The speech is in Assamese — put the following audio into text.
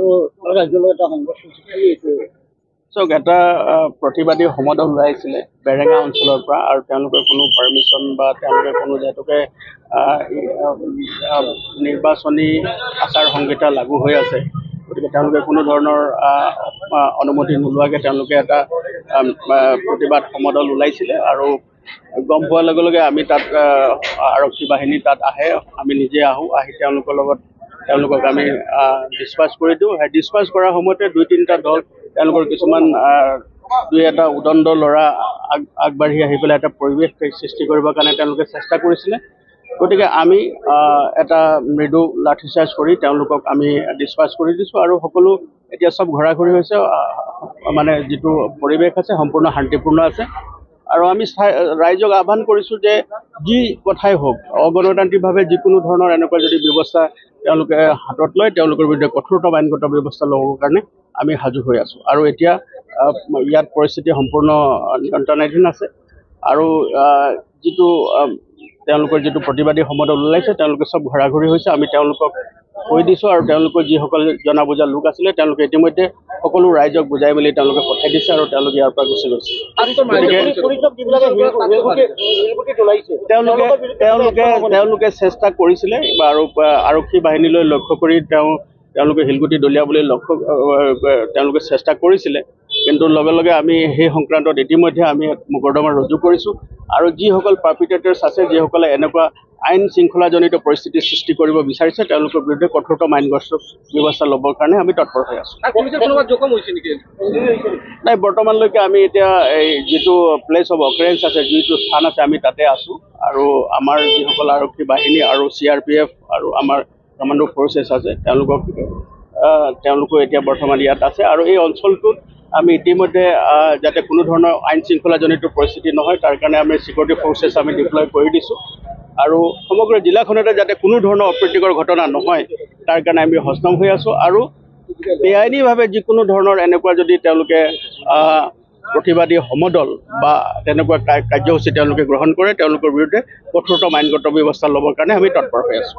আৰু ৰাজ্যৰ এটা সংঘৰ্ষ সৃষ্টি হৈছে। চাওক, এটা প্ৰতিবাদী সমদল ওলাইছিলে বেৰেঙা অঞ্চলৰ পৰা, আৰু তেওঁলোকে কোনো পাৰ্মিশ্যন বা তেওঁলোকে কোনো যিহেতুকে নিৰ্বাচনী আচাৰ সংহিতা লাগু হৈ আছে, গতিকে তেওঁলোকে কোনো ধৰণৰ অনুমতি নোলোৱাকৈ তেওঁলোকে এটা প্ৰতিবাদ সমদল ওলাইছিলে। আৰু গম পোৱাৰ লগে লগে আমি তাত আৰক্ষী বাহিনী তাত আহে, আমি নিজে আহোঁ, আহি তেওঁলোকক আমি ডিছপাছ কৰি দিওঁ। সেই ডিছপাছ কৰাৰ সময়তে 2-3টা দল তেওঁলোকৰ কিছুমান দুই এটা উদণ্ড ল'ৰা আগবাঢ়ি আহি পেলাই এটা পৰিৱেশ সৃষ্টি কৰিবৰ কাৰণে তেওঁলোকে চেষ্টা কৰিছিলে। গতিকে আমি এটা মৃদু লাঠিচাৰ্জ কৰি তেওঁলোকক আমি ডিছপাছ কৰি দিছোঁ, আৰু সকলো এতিয়া চব ঘৰা-ঘৰি হৈছে। মানে যিটো পৰিৱেশ আছে সম্পূৰ্ণ শান্তিপূৰ্ণ আছে। আৰু আমি ৰাইজক আহ্বান কৰিছোঁ যে যি কথাই হওক, অগণতান্ত্ৰিকভাৱে যিকোনো ধৰণৰ এনেকুৱা যদি ব্যৱস্থা তেওঁলোকে হাতত লয়, তেওঁলোকৰ বিৰুদ্ধে কঠোৰতম আইনগত ব্যৱস্থা ল'বৰ কাৰণে আমি সাজু হৈ আছোঁ। আৰু এতিয়া ইয়াত পৰিস্থিতি সম্পূৰ্ণ নিয়ন্ত্ৰণাধীন আছে। আৰু তেওঁলোকৰ যিটো প্ৰতিবাদী সমদল ওলাইছে, তেওঁলোকে চব ঘৰা-ঘৰি হৈছে। আমি তেওঁলোকক কৈ দিছোঁ, আৰু তেওঁলোকৰ যিসকল জনা বুজা লোক আছিলে তেওঁলোকে ইতিমধ্যে সকলো ৰাইজক বুজাই মেলি তেওঁলোকে পঠাই দিছে, আৰু তেওঁলোকে ইয়াৰ পৰা গুচি গৈছে। তেওঁলোকে চেষ্টা কৰিছিলে, আৰু আৰক্ষী বাহিনীলৈ লক্ষ্য কৰি তেওঁলোকে শিলগুটি দলিয়াবলৈ তেওঁলোকে চেষ্টা কৰিছিলে। কিন্তু লগে লগে আমি সেই সংক্ৰান্তত ইতিমধ্যে আমি মোকৰ্দমা ৰুজু কৰিছোঁ, আৰু যিসকল পাৰ্পিটেটৰ্ছ আছে, যিসকলে এনেকুৱা আইন শৃংখলাজনিত পৰিস্থিতিৰ সৃষ্টি কৰিব বিচাৰিছে, তেওঁলোকৰ বিৰুদ্ধে কঠোৰতম আইনগত ব্যৱস্থা ল'বৰ কাৰণে আমি তৎপৰ হৈ আছোঁ। নাই, বৰ্তমানলৈকে আমি এতিয়া এই যিটো প্লেচ অফ অকাৰেঞ্চ আছে, যিটো স্থান আছে, আমি তাতে আছোঁ। আৰু আমাৰ যিসকল আৰক্ষী বাহিনী আৰু CRPF আৰু আমাৰ কমাণ্ডো ফ'ৰ্চেছ আছে, তেওঁলোকো এতিয়া বৰ্তমান ইয়াত আছে। আৰু এই অঞ্চলটোত আমি ইতিমধ্যে যাতে কোনো ধৰণৰ আইন শৃংখলাজনিত পৰিস্থিতি নহয়, তাৰ কাৰণে আমি ছিকিউৰিটি ফ'ৰ্চেছ আমি ডিপ্লয় কৰি দিছোঁ। আৰু সমগ্ৰ জিলাখনতে যাতে কোনো ধৰণৰ অপ্ৰীতিকৰ ঘটনা নহয়, তাৰ কাৰণে আমি সষ্টম হৈ আছোঁ। আৰু বেআইনীভাৱে যিকোনো ধৰণৰ এনেকুৱা যদি তেওঁলোকে প্ৰতিবাদী সমদল বা তেনেকুৱা কাৰ্যসূচী তেওঁলোকে গ্ৰহণ কৰে, তেওঁলোকৰ বিৰুদ্ধে কঠোৰতম আইনগত ব্যৱস্থা ল'বৰ কাৰণে আমি তৎপৰ হৈ আছোঁ।